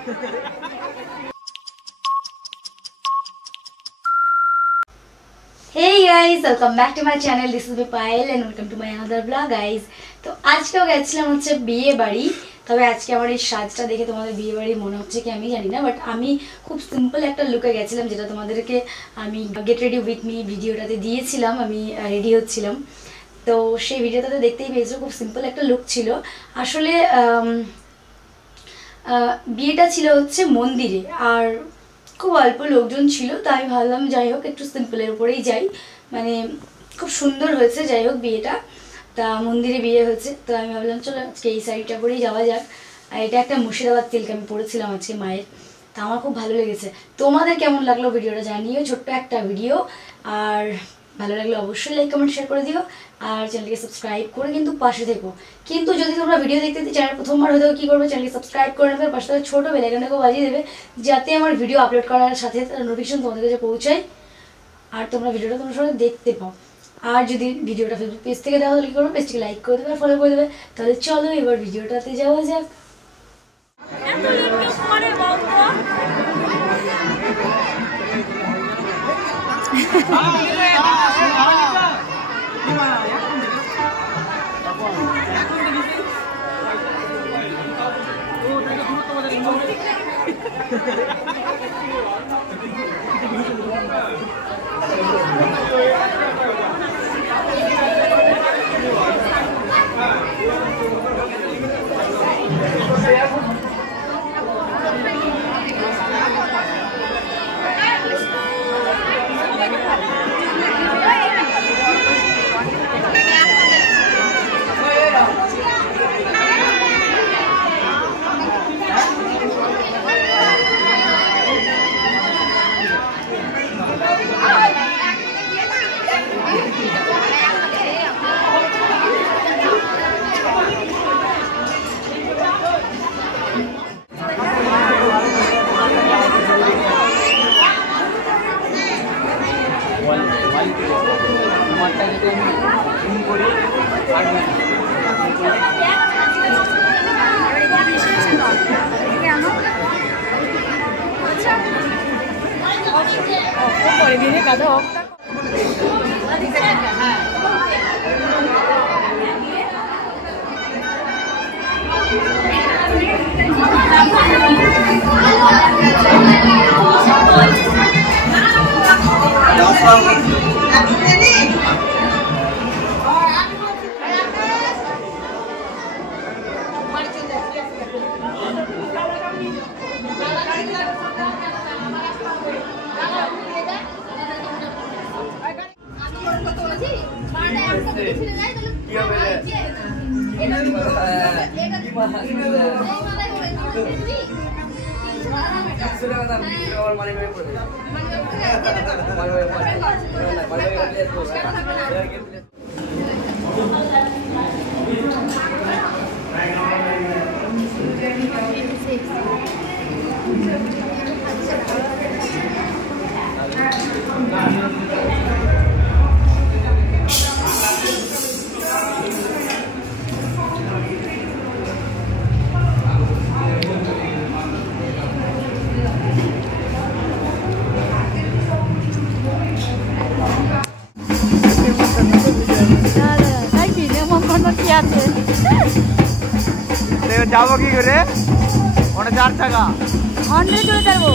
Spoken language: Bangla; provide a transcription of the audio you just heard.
Hey guys, welcome back to my channel. This is me Payal and welcome to my another vlog guys. তো আজকেও গেছিলাম হচ্ছে বিয়ে বাড়ি। তবে আজকে আমার এই সাজটা দেখে তোমাদের বিয়ে বাড়ি মনে হচ্ছে কি আমি জানি না, বাট আমি খুব সিম্পল একটা লুকে গেছিলাম, যেটা তোমাদেরকে আমি গেট রেডি উইথ মি ভিডিওটাতে দিয়েছিলাম। আমি রেডি হচ্ছিলাম, তো সেই ভিডিওটাতে দেখতেই পেয়েছো খুব সিম্পল একটা লুক ছিল। আসলে বিয়েটা ছিল হচ্ছে মন্দিরে, আর খুব অল্প লোকজন ছিল, তো আমি ভাবলাম যাই হোক একটু সিম্পলের উপরেই যাই, মানে খুব সুন্দর হয়েছে। যাই হোক বিয়েটা তা মন্দিরে বিয়ে হয়েছে, তো আমি ভাবলাম চলো আজকে এই শাড়িটা পরেই যাওয়া যাক। আর এটা একটা মুর্শিদাবাদ সিল্ক আমি পরেছিলাম আজকে মায়ের, তা আমার খুব ভালো লেগেছে। তোমাদের কেমন লাগলো ভিডিওটা জানিও, ছোট্ট একটা ভিডিও। আর ভালো লাগলে অবশ্যই লাইক কমেন্ট শেয়ার করে দিও, আর চ্যানেলকে সাবস্ক্রাইব করে কিন্তু পাশে থেকো। কিন্তু যদি তোমরা ভিডিও দেখতে চ্যানেল প্রথমবার হয়ে থাকো কী করবে, চ্যানেলকে সাবস্ক্রাইব করে নেবে, পাশে থেকে ছোটো বেল আইকনটাকে বাজিয়ে দেবে, যাতে আমার ভিডিও আপলোড করার সাথে নোটিফিকেশন তোমাদের কাছে পৌঁছায় আর তোমরা ভিডিওটা তোমরা সবাই দেখতে পাও। আর যদি ভিডিওটা ফেসবুক পেজ থেকে দেওয়া হলে কী করবে, পেজটিকে লাইক করে দেবে আর ফলো করে দেবে। তাহলে চলো এবার ভিডিওটাতে যাওয়া যাক। যাবো কি করে? 4 টাকা চলে যাবো।